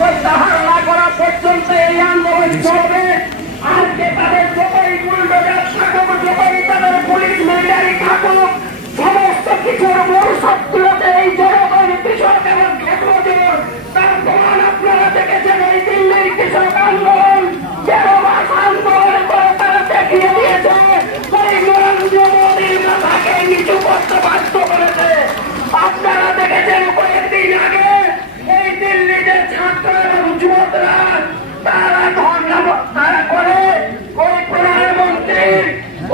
প্রত্যাহার না করা পর্যন্ত এই আন্দোলন চলবে। আজকে তাদের যতই বুলডোজার থাকুক, যতই তাদের পুলিশ মিলিটারি থাকুক, সমস্ত কিছুর মূল শক্তি হতে এই জনগণ, কৃষক এবং ক্ষেত্রজোর। তার প্রমাণ আপনারা দেখেছেন এই দিল্লির কৃষক আন্দোলন, 13 মাস আন্দোলন করে তারা দেখিয়ে দিয়েছে নরেন্দ্র মোদীর মাথাকে নিচু করতে বাধ্য করেছে। আপনারা দেখেছেন কয়েকদিন আগে এই দিল্লিতে ছাত্র এবং যুবকরা তারা তারা করে ওই প্রধানমন্ত্রীর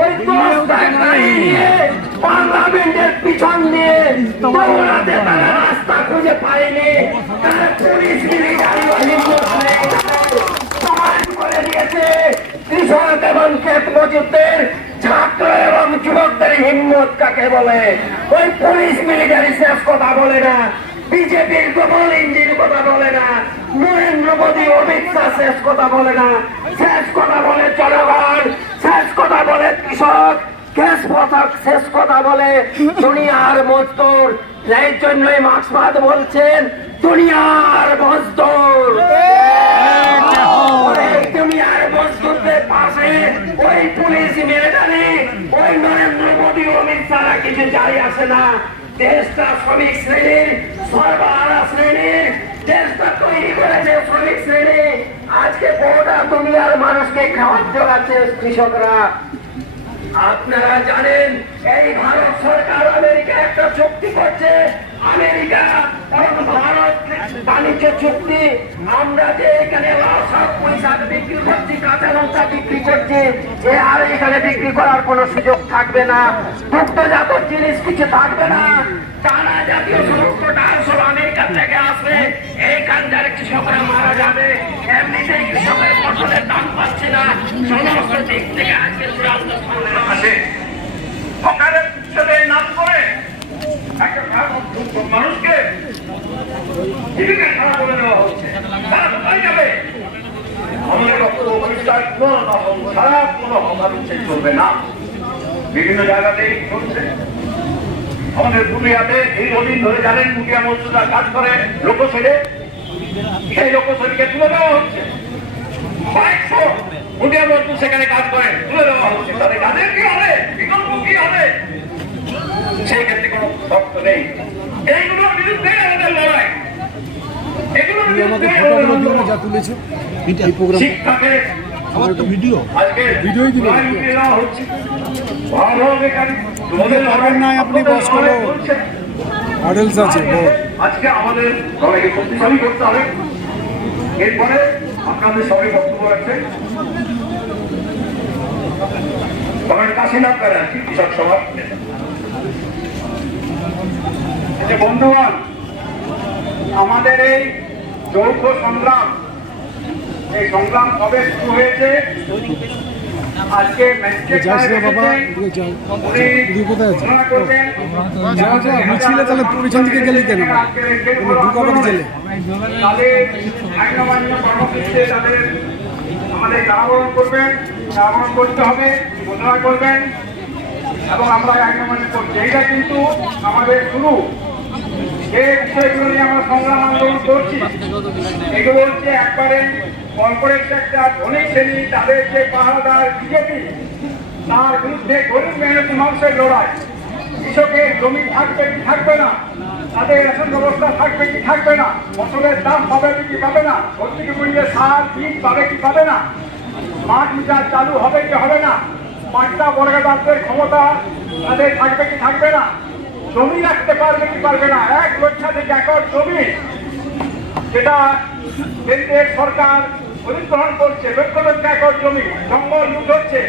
ওই গাড়ি নিয়ে পার্লামেন্টের পিছন দিয়ে দৌড়াতে তারা রাস্তা খুঁজে পায়নি। তারা পুলিশ মিলিটারি প্রমাণ করে দিয়েছে কৃষক এবং ক্ষেত মজুরদের, ছাত্র এবং যুবকদের হিম্মত কাকে বলে। ওই পুলিশ মিলিটারি শেষ কথা বলে না, বিজেপির ডবল ইঞ্জিন কথা বলে না, নরেন্দ্র মোদী অমিত শাহ শেষ কথা বলে না। শেষ কথা বলে জনগণ, শেষ কথা বলে কৃষক, শেষ কথা বলে দুনিয়ার মজদুর। এই জন্যই মার্ক্সবাদ বলছেন দুনিয়ার মজদুর। দুনিয়ার মজদুরদের পাশে ওই পুলিশ মিলিটারি, ওই নরেন্দ্র মোদী অমিত শাহ কিছু যায় আসে না। দেশটা শ্রমিক শ্রেণীর, সর্বহারা শ্রেণীর, দেশটা তৈরি করেছে শ্রমিক শ্রেণী। আজকে গোটা দুনিয়ার মানুষকে খাবার জোগাচ্ছে কৃষকরা। আপনারা জানেন এই ভারত সরকার আমেরিকা একটা চুক্তি করছে, আমেরিকা এবং ভারত বাণিজ্য চুক্তি। আমরা যে এখানে লাল শাক, পুঁই শাক বিক্রি করছি, কাঁচা লঙ্কা বিক্রি করছি, আর এখানে বিক্রি করার কোনো সুযোগ থাকবে না। দুগ্ধজাত জিনিস কিছু থাকবে না। দানা জাতীয় সমস্ত ডাল সব আমেরিকার থেকে আসবে। এইখানকার কৃষকরা মারা যাবে। এমনিতেই কৃষকের ফসলের দাম পাচ্ছে না। সমস্ত দিক থেকে আজকে চূড়ান্ত সংগ্রাম আছে। সরকারের নাম করে মানুষকে জীবিকা খারাপ করে দেওয়া হচ্ছে। তারা কোথায় যাবে? আমাদের বক্তব্য পরিষ্কার, খারাপ কোনো হকালুচ্ছে চলবে না। বিভিন্ন জায়গাতেই চলছে। আমাদের পুরুলিয়াতে দীর্ঘদিন ধরে জানেন মুখিয়া মজদুররা কাজ করে লোকসেরে, সেই লোকসেরকে তুলে দেওয়া হচ্ছে। 500 মুখিয়া মজদুর সেখানে কাজ করে তুলে দেওয়া হচ্ছে। তাদের কাজের কি হবে, বিকল্প কি হবে, সেই ক্ষেত্রে কোনো তথ্য নেই। এইগুলোর বিরুদ্ধে আমাদের লড়াই। এগুলোর বিরুদ্ধে শিক্ষাকে ভিডিও ভিডিওই দিল হচ্ছে। আপনি বস করো মডেলস আছে। আজকে আমাদের সবাইকে শক্তিশালী করতে হবে। এরপরে আপনাদের সবাই বক্তব্য রাখছে সবাই কাশীনাথ ব্যানার্জি, কৃষক সভা। বন্ধুগণ, আমাদের এই যৌথ সংগ্রাম, এই সংগ্রাম কবে শুরু হয়েছে? আজকে মিছিলে তাহলে পিছন দিকে গেলি কেন? আমাদের কারাবরণ করবেন, কারাবরণ করতে হবে, ঘোষণা করবেন এবং আমরা আইন অমান্য করছি। এইটা কিন্তু আমাদের শুরু। যে বিষয়গুলো নিয়ে আমরা সংগ্রাম আন্দোলন করছি এগুলো হচ্ছে একবারে কর্পোরেট সেক্টর, ধনী শ্রেণী, তাদের যে পাহাড়দার বিজেপি, তার বিরুদ্ধে গরিব মেহনতি মানুষের লড়াই। কৃষকের জমি থাকবে কি থাকবে না, তাদের রেশন ব্যবস্থা থাকবে কি থাকবে না, ফসলের দাম পাবে কি পাবে না, ভর্তুকি মূল্যে সার বীজ পাবে কি পাবে না, মাঠ মিটার চালু হবে কি হবে না, পাঁচটা বর্গদারদের ক্ষমতা তাদের থাকবে কি থাকবে না, জমি রাখতে পারবে কি পারবে না। 1 লক্ষাধিক একর জমি যেটা কেন্দ্রের সরকার অধিগ্রহণ করছে, লক্ষ লক্ষ একর জমি জঙ্গল লুট হচ্ছে,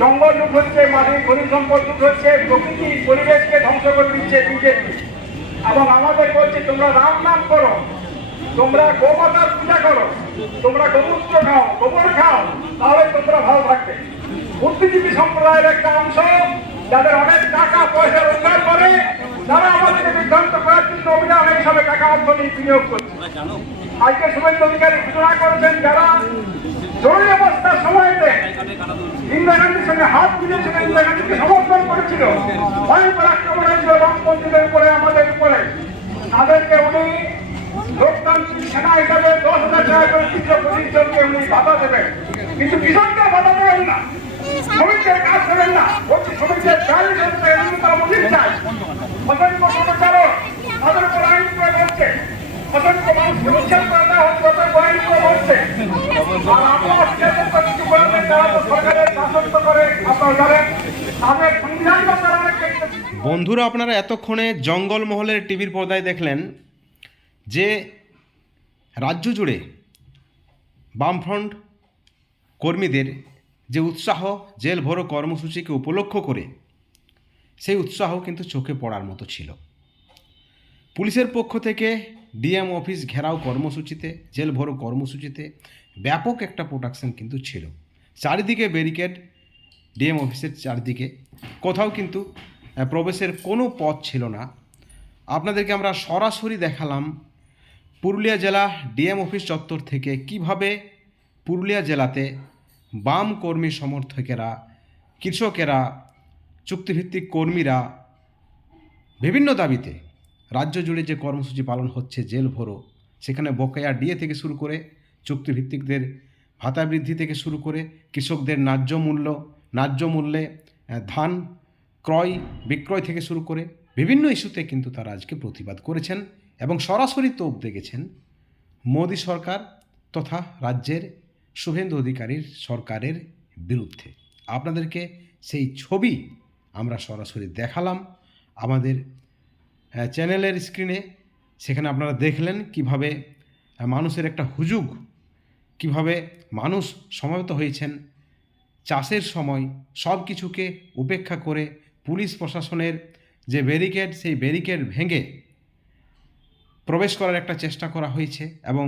জঙ্গল লুট হচ্ছে, মাটির খনিজ সম্পদ লুট হচ্ছে, প্রকৃতি পরিবেশকে ধ্বংস করে দিচ্ছে বিজেপি। এবং আমাদের বলছে তোমরা রাম নাম করো, তোমরা গোমাতার পূজা করো, তোমরা গোমূত্র খাও, গোবর খাও, তাহলে তোমরা ভালো থাকবে। বুদ্ধিজীবী সম্প্রদায়ের একটা অংশ যাদের অনেক টাকা পয়সা রোজগার করে, তারা আমাদেরকে বিভ্রান্ত করার জন্য অভিযান হিসাবে টাকা অর্থ নিয়ে বিনিয়োগ করছে। আজকে শুভেন্দু অধিকারী ঘোষণা করেছেন যারা জরুরি অবস্থার সময়তে ইন্দিরা গান্ধীর সঙ্গে হাত মিলিয়েছিল, ইন্দিরা গান্ধীকে সমর্থন করেছিল, ভয়ঙ্কর আক্রমণ হয়েছিল বামপন্থীদের উপরে, আমাদের উপরে, তাদেরকে উনি গণতান্ত্রিক সেনা হিসাবে 10,000 টাকা করে 325 জনকে উনি ভাতা দেবেন, কিন্তু কৃষককে ভাতা দেবেন না, শ্রমিকদের কাজ করেন না। বলছি শ্রমিকদের 42,000 টাকা ন্যূনতম মজুরি চাই। অসংখ্য টোটো চালক তাদের উপর আইন প্রয়োগ হচ্ছে, অসংখ্য মানুষকে উচ্ছেদ করে দেওয়া হচ্ছে, অসংখ্য আইন প্রয়োগ হচ্ছে। আর আপনারা সেটাকে তো কিছু বলবেন, তারা তো সরকারের দাসত্ব করে, আপনারা জানেন তাদের সংবিধানকে তারা অনেক বন্ধুরা, আপনারা এতক্ষণে জঙ্গলমহলের টিভির পর্দায় দেখলেন যে রাজ্য জুড়ে বামফ্রন্ট কর্মীদের যে উৎসাহ জেল ভরো কর্মসূচিকে উপলক্ষ করে, সেই উৎসাহ কিন্তু চোখে পড়ার মতো ছিল। পুলিশের পক্ষ থেকে ডিএম অফিস ঘেরাও কর্মসূচিতে, জেল ভরো কর্মসূচিতে ব্যাপক একটা প্রোটেকশন কিন্তু ছিল। চারিদিকে ব্যারিকেড, ডিএম অফিসের চারিদিকে কোথাও কিন্তু প্রবেশের কোনো পথ ছিল না। আপনাদেরকে আমরা সরাসরি দেখালাম পুরুলিয়া জেলা ডিএম অফিস চত্বর থেকে কিভাবে পুরুলিয়া জেলাতে বাম কর্মী সমর্থকেরা, কৃষকেরা, চুক্তিভিত্তিক কর্মীরা বিভিন্ন দাবিতে রাজ্য জুড়ে যে কর্মসূচি পালন হচ্ছে জেল ভরো, সেখানে বকেয়া ডিএ থেকে শুরু করে চুক্তিভিত্তিকদের ভাতা বৃদ্ধি থেকে শুরু করে কৃষকদের ন্যায্য মূল্যে ধান ক্রয় বিক্রয় থেকে শুরু করে বিভিন্ন ইস্যুতে কিন্তু তারা আজকে প্রতিবাদ করেছেন এবং সরাসরি তোপ দেখেছেন মোদী সরকার তথা রাজ্যের শুভেন্দু অধিকারীর সরকারের বিরুদ্ধে। আপনাদেরকে সেই ছবি আমরা সরাসরি দেখালাম আমাদের চ্যানেলের স্ক্রিনে। সেখানে আপনারা দেখলেন কিভাবে মানুষের একটা হুজুগ, কিভাবে মানুষ সমাবেত হয়েছেন চাষের সময় সব কিছুকে উপেক্ষা করে পুলিশ প্রশাসনের যে ব্যারিকেড, সেই ব্যারিকেড ভেঙে প্রবেশ করার একটা চেষ্টা করা হয়েছে এবং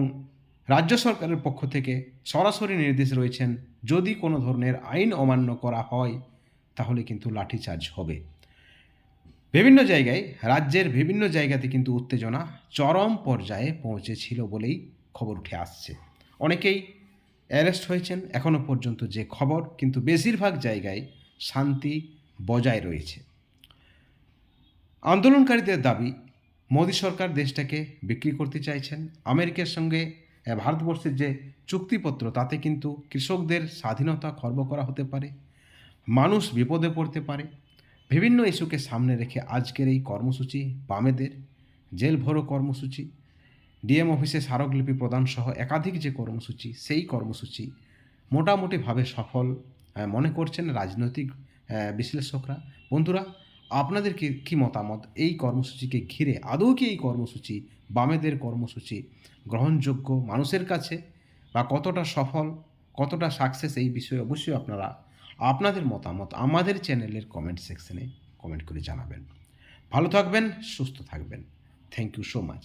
রাজ্য সরকারের পক্ষ থেকে সরাসরি নির্দেশ রয়েছেন যদি কোনো ধরনের আইন অমান্য করা হয় তাহলে কিন্তু লাঠিচার্জ হবে। বিভিন্ন জায়গায়, রাজ্যের বিভিন্ন জায়গাতে কিন্তু উত্তেজনা চরম পর্যায়ে পৌঁছেছিল বলেই খবর উঠে আসছে। অনেকেই অ্যারেস্ট হয়েছেন এখনও পর্যন্ত যে খবর, কিন্তু বেশিরভাগ জায়গায় শান্তি বজায় রয়েছে। আন্দোলনকারীদের দাবি মোদী সরকার দেশটাকে বিক্রি করতে চাইছেন। আমেরিকার সঙ্গে ভারতবর্ষের যে চুক্তিপত্র, তাতে কিন্তু কৃষকদের স্বাধীনতা খর্ব করা হতে পারে, মানুষ বিপদে পড়তে পারে। বিভিন্ন ইস্যুকে সামনে রেখে আজকের এই কর্মসূচি, বামেদের জেল ভরো কর্মসূচি, ডিএম অফিসে স্মারকলিপি প্রদান সহ একাধিক যে কর্মসূচি, সেই কর্মসূচি মোটামুটিভাবে সফল মনে করছেন রাজনৈতিক বিশ্লেষকরা। বন্ধুরা, আপনাদের কি মতামত এই কর্মসূচিকে ঘিরে? আদৌ কি এই কর্মসূচি, বামেদের কর্মসূচি গ্রহণযোগ্য মানুষের কাছে, বা কতটা সফল, কতটা সাকসেস, এই বিষয়ে অবশ্যই আপনারা আপনাদের মতামত আমাদের চ্যানেলের কমেন্ট সেকশনে কমেন্ট করে জানাবেন। ভালো থাকবেন, সুস্থ থাকবেন। Thank you so much.